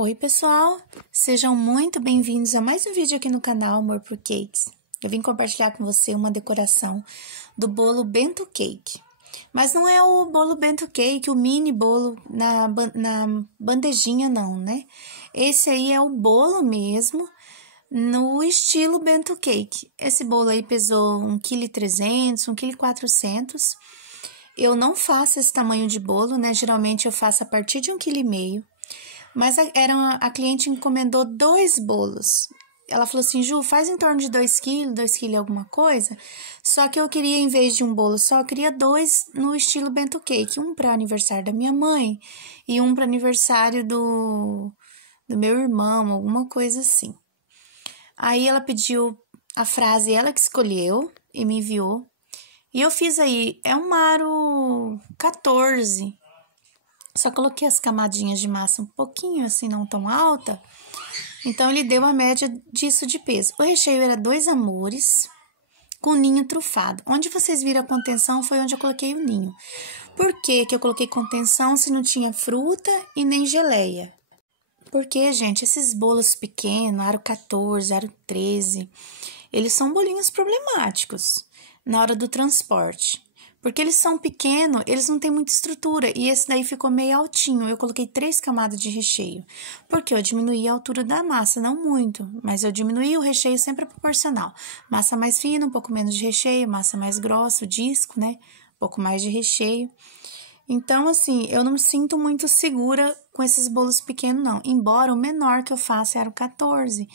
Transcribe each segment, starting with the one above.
Oi pessoal, sejam muito bem-vindos a mais um vídeo aqui no canal Amor por Cakes. Eu vim compartilhar com você uma decoração do bolo Bento Cake. Mas não é o bolo Bento Cake, o mini bolo na bandejinha não, né? Esse aí é o bolo mesmo, no estilo Bento Cake. Esse bolo aí pesou 1,3 kg, 1,4 kg. Eu não faço esse tamanho de bolo, né? Geralmente eu faço a partir de 1,5 kg. Mas a cliente encomendou 2 bolos. Ela falou assim, Ju, faz em torno de 2 kg, 2 kg alguma coisa. Só que eu queria, em vez de um bolo só, eu queria 2 no estilo Bento Cake. Um para aniversário da minha mãe e um para aniversário do meu irmão, alguma coisa assim. Aí ela pediu a frase, ela que escolheu e me enviou. E eu fiz aí, é um aro 14. Só coloquei as camadinhas de massa um pouquinho assim, não tão alta. Então, ele deu a média disso de peso. O recheio era 2 amores com ninho trufado. Onde vocês viram a contenção foi onde eu coloquei o ninho. Por que eu coloquei contenção se não tinha fruta e nem geleia? Porque, gente, esses bolos pequenos, aro 14, aro 13, eles são bolinhos problemáticos na hora do transporte. Porque eles são pequenos, eles não têm muita estrutura. E esse daí ficou meio altinho. Eu coloquei 3 camadas de recheio. Porque eu diminuí a altura da massa, não muito. Mas eu diminuí o recheio sempre proporcional. Massa mais fina, um pouco menos de recheio. Massa mais grossa, o disco, né? Um pouco mais de recheio. Então, assim, eu não me sinto muito segura com esses bolos pequenos, não. Embora o menor que eu faço é aro 14,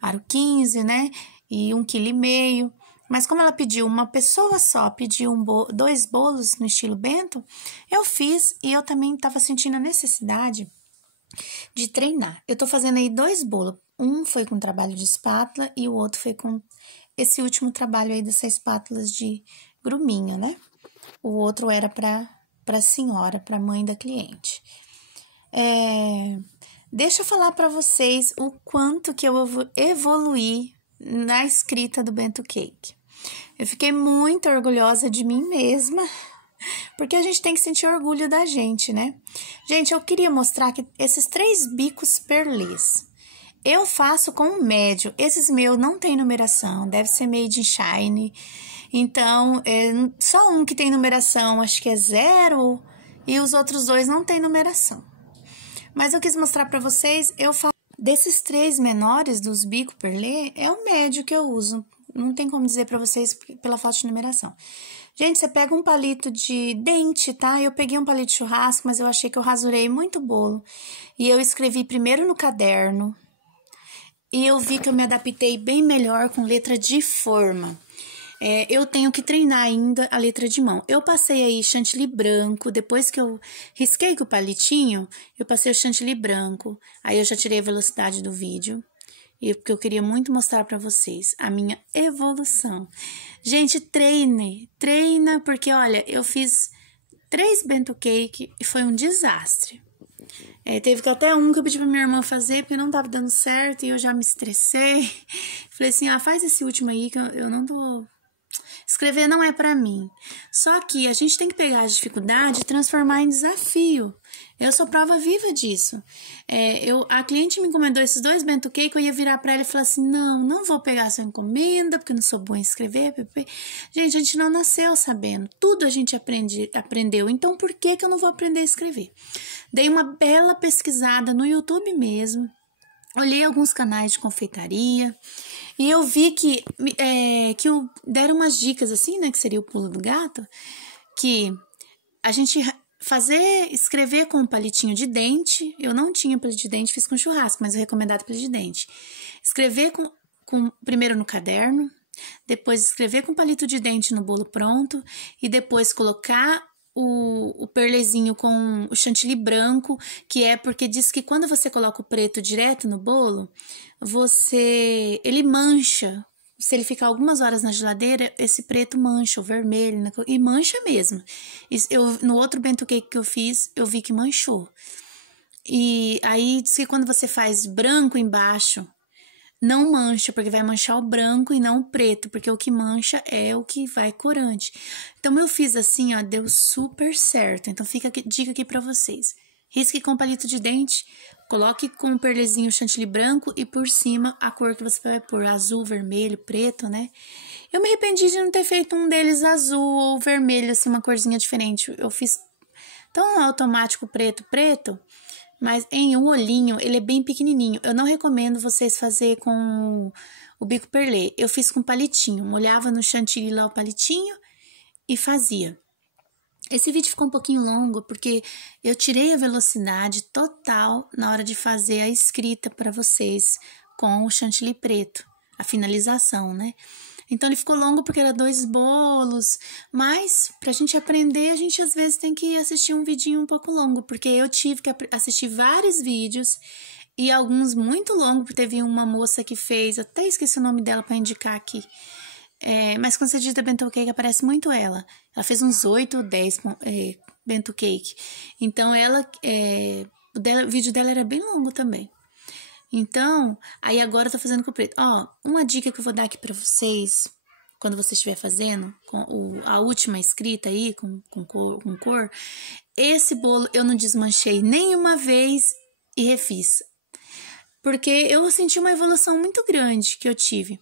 aro 15, né? E 1,5 kg. Mas como ela pediu, uma pessoa só pediu 2 bolos no estilo Bento, eu fiz e eu também estava sentindo a necessidade de treinar. Eu tô fazendo aí 2 bolos. Um foi com trabalho de espátula e o outro foi com esse último trabalho aí dessas espátulas de gruminho, né? O outro era para senhora, para mãe da cliente. Deixa eu falar para vocês o quanto que eu evoluí na escrita do Bento Cake. Eu fiquei muito orgulhosa de mim mesma, porque a gente tem que sentir orgulho da gente, né? Gente, eu queria mostrar que esses 3 bicos perlês, eu faço com um médio. Esses meus não tem numeração, deve ser made in Shine. Então, só um que tem numeração, acho que é 0, e os outros 2 não tem numeração. Mas eu quis mostrar para vocês, eu faço desses 3 menores dos bico perlê, é o médio que eu uso. Não tem como dizer para vocês pela falta de numeração. Gente, você pega um palito de dente, tá? Eu peguei um palito de churrasco, mas eu achei que eu rasurei muito bolo. E eu escrevi primeiro no caderno. E eu vi que eu me adaptei bem melhor com letra de forma. Eu tenho que treinar ainda a letra de mão. Eu passei aí chantilly branco, depois que eu risquei com o palitinho, eu passei o chantilly branco. Aí eu já tirei a velocidade do vídeo. Porque eu queria muito mostrar para vocês a minha evolução. Gente, treina, porque olha, eu fiz 3 Bento Cake e foi um desastre. Teve até um que eu pedi pra minha irmã fazer, porque não tava dando certo e eu já me estressei. Falei assim, faz esse último aí que eu não tô... Escrever não é pra mim. Só que a gente tem que pegar a dificuldade e transformar em desafio. Eu sou prova viva disso. A cliente me encomendou esses 2 Bento Cake, eu ia virar pra ela e falar assim, não vou pegar a sua encomenda, porque eu não sou boa em escrever. Gente, a gente não nasceu sabendo. Tudo a gente aprendeu. Então, por que eu não vou aprender a escrever? Dei uma bela pesquisada no YouTube mesmo. Olhei alguns canais de confeitaria e eu vi que deram umas dicas assim, né, que seria o pulo do gato, que a gente escrever com um palitinho de dente. Eu não tinha palito de dente, fiz com churrasco, mas o recomendado é palito de dente. Escrever primeiro no caderno, depois escrever com palito de dente no bolo pronto e depois colocar o perlezinho com o chantilly branco, que é porque diz que quando você coloca o preto direto no bolo, ele mancha. Se ele ficar algumas horas na geladeira, esse preto mancha, o vermelho, né? E mancha mesmo. No outro Bento Cake que eu fiz, eu vi que manchou. E aí diz que quando você faz branco embaixo, não mancha, porque vai manchar o branco e não o preto, porque o que mancha é o que vai corante. Então, eu fiz assim, deu super certo. Então, fica dica aqui pra vocês. Risque com palito de dente, Coloque com o perlezinho chantilly branco e por cima a cor que você vai pôr, azul, vermelho, preto, né? Eu me arrependi de não ter feito um deles azul ou vermelho, assim, uma corzinha diferente. Eu fiz tão automático preto, mas em um olhinho ele é bem pequenininho. Eu não recomendo vocês fazer com o bico perlê. Eu fiz com palitinho, molhava no chantilly lá o palitinho e fazia. Esse vídeo ficou um pouquinho longo porque eu tirei a velocidade total na hora de fazer a escrita para vocês com o chantilly preto, a finalização, né? Então ele ficou longo porque era 2 bolos, mas pra gente aprender a gente às vezes tem que assistir um vidinho um pouco longo, porque eu tive que assistir vários vídeos e alguns muito longos, porque teve uma moça que fez, até esqueci o nome dela para indicar aqui. Mas quando você digita bento cake, aparece muito ela. Ela fez uns 8 ou 10 bento cake. Então, o vídeo dela era bem longo também. Então, aí agora eu tô fazendo com o preto. Ó, uma dica que eu vou dar aqui pra vocês, quando você estiver fazendo, com a última escrita aí, com cor, esse bolo eu não desmanchei nenhuma vez e refiz. Porque eu senti uma evolução muito grande que eu tive.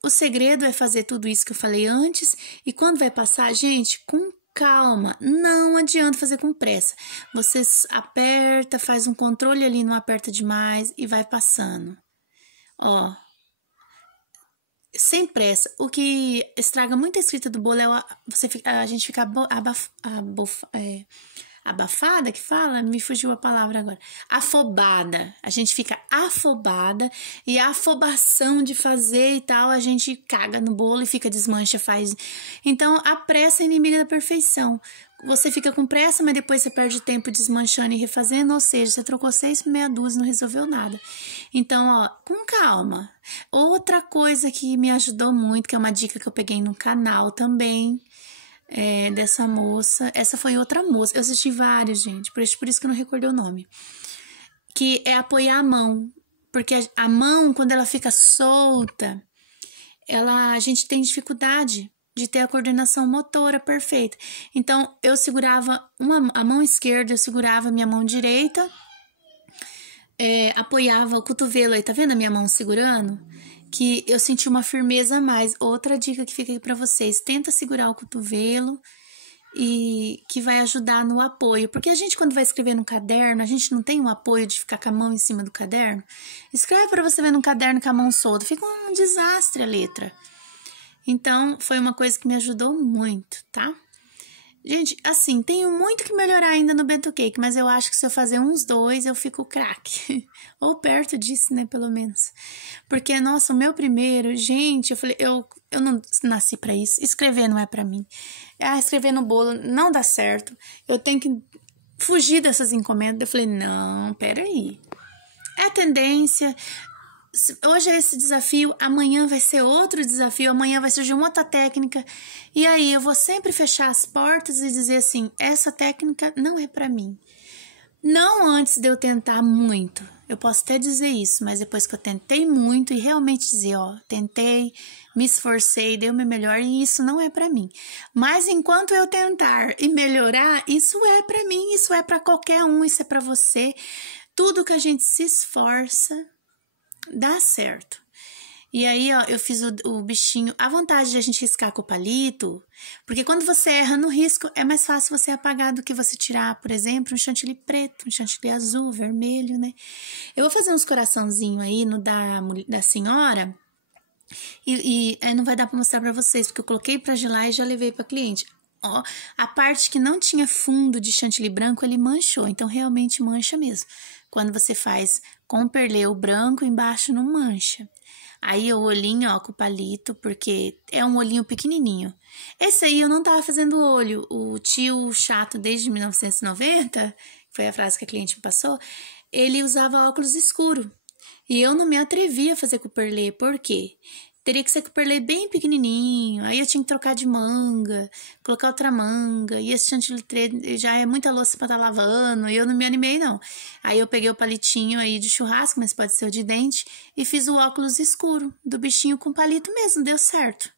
O segredo é fazer tudo isso que eu falei antes e quando vai passar, gente, com calma, não adianta fazer com pressa. Você aperta, faz um controle ali, não aperta demais e vai passando. Ó, sem pressa. O que estraga muito a escrita do bolo é a gente ficar abafada, que fala? Me fugiu a palavra agora. Afobada. A gente fica afobada e a afobação de fazer e tal, a gente caga no bolo e fica desmancha, faz. Então, a pressa é inimiga da perfeição. Você fica com pressa, mas depois você perde tempo desmanchando e refazendo, ou seja, você trocou 6 por meia dúzia e não resolveu nada. Então, ó, com calma. Outra coisa que me ajudou muito, que é uma dica que eu peguei no canal também, dessa moça. Essa foi outra moça. Eu assisti vários, gente. Por isso que eu não recordei o nome. Que é apoiar a mão. Porque a mão, quando ela fica solta, a gente tem dificuldade de ter a coordenação motora perfeita. Então, eu segurava a mão esquerda, eu segurava a minha mão direita, apoiava o cotovelo aí, tá vendo a minha mão segurando? Que eu senti uma firmeza a mais. Outra dica que fica aqui pra vocês, tenta segurar o cotovelo e que vai ajudar no apoio. Porque a gente, quando vai escrever no caderno, a gente não tem um apoio de ficar com a mão em cima do caderno. Escreve pra você ver no caderno com a mão solta, fica um desastre a letra. Então, foi uma coisa que me ajudou muito, tá? Gente, assim, tenho muito que melhorar ainda no bento cake, mas eu acho que se eu fazer uns 2, eu fico craque. Ou perto disso, né, pelo menos. Porque, nossa, o meu primeiro, gente, eu falei, eu não nasci pra isso. Escrever não é pra mim. Escrever no bolo não dá certo. Eu tenho que fugir dessas encomendas. Eu falei, não, peraí. É a tendência. Hoje é esse desafio, amanhã vai ser outro desafio, amanhã vai surgir uma outra técnica. E aí eu vou sempre fechar as portas e dizer assim, essa técnica não é pra mim. Não antes de eu tentar muito. Eu posso até dizer isso, mas depois que eu tentei muito e realmente dizer, ó, tentei, me esforcei, dei o meu melhor e isso não é pra mim. Mas enquanto eu tentar e melhorar, isso é pra mim, isso é pra qualquer um, isso é pra você. Tudo que a gente se esforça dá certo. E aí, ó, eu fiz o bichinho. A vantagem de a gente riscar com o palito, porque quando você erra no risco, é mais fácil você apagar do que você tirar, por exemplo, um chantilly preto, um chantilly azul, vermelho, né? Eu vou fazer uns coraçãozinhos aí no da senhora, e não vai dar pra mostrar pra vocês, porque eu coloquei pra gelar e já levei pra cliente. Ó, a parte que não tinha fundo de chantilly branco, ele manchou, então realmente mancha mesmo. Quando você faz com perlê o branco, embaixo não mancha. Aí o olhinho, ó, com o palito, porque é um olhinho pequenininho. Esse aí eu não tava fazendo olho. O tio chato desde 1990, foi a frase que a cliente me passou, ele usava óculos escuro. E eu não me atrevia a fazer com perlê, por quê? Teria que ser com o perlê bem pequenininho, aí eu tinha que trocar de manga, colocar outra manga, e esse chantilly já é muita louça pra estar lavando, e eu não me animei não. Aí eu peguei o palitinho aí de churrasco, mas pode ser o de dente, e fiz o óculos escuro do bichinho com palito mesmo, deu certo.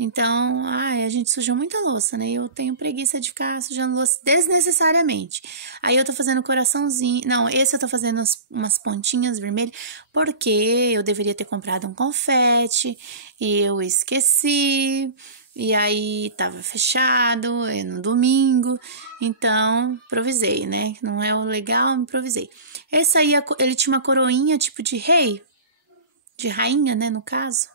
Então, ai, a gente sujou muita louça, né? Eu tenho preguiça de ficar sujando louça desnecessariamente. Aí eu tô fazendo coraçãozinho. Não, esse eu tô fazendo umas pontinhas vermelhas, porque eu deveria ter comprado um confete e eu esqueci. E aí tava fechado no domingo. Então, improvisei, né? Não é o legal, improvisei. Esse aí, ele tinha uma coroinha tipo de rei, de rainha, né? No caso.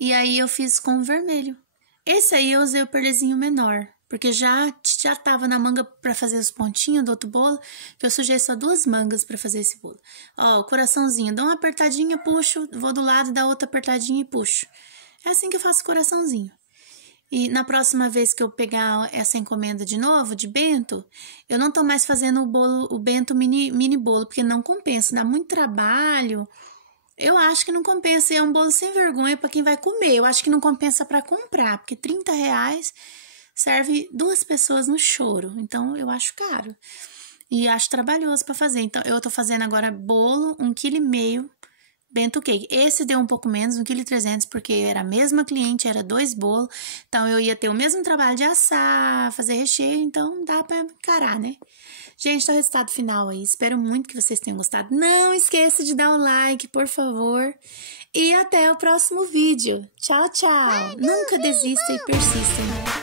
E aí eu fiz com o vermelho. Esse aí eu usei o perlezinho menor, porque já tava na manga para fazer os pontinhos do outro bolo, que eu sujei só 2 mangas para fazer esse bolo. Ó, o coraçãozinho, dou uma apertadinha, puxo, vou do lado, dá outra apertadinha e puxo. É assim que eu faço o coraçãozinho. E na próxima vez que eu pegar essa encomenda de novo, de bento, eu não tô mais fazendo o bento mini bolo, porque não compensa, dá muito trabalho. Eu acho que não compensa, é um bolo sem vergonha para quem vai comer. Eu acho que não compensa para comprar, porque R$30 serve 2 pessoas no choro. Então, eu acho caro. E acho trabalhoso para fazer. Então, eu tô fazendo agora bolo, 1,5 kg, bento cake. Esse deu um pouco menos, 1,3 kg, porque era a mesma cliente, era 2 bolos. Então, eu ia ter o mesmo trabalho de assar, fazer recheio. Então, dá para encarar, né? Gente, tá o resultado final aí. Espero muito que vocês tenham gostado. Não esqueça de dar o like, por favor. E até o próximo vídeo. Tchau, tchau. Nunca desista e persista.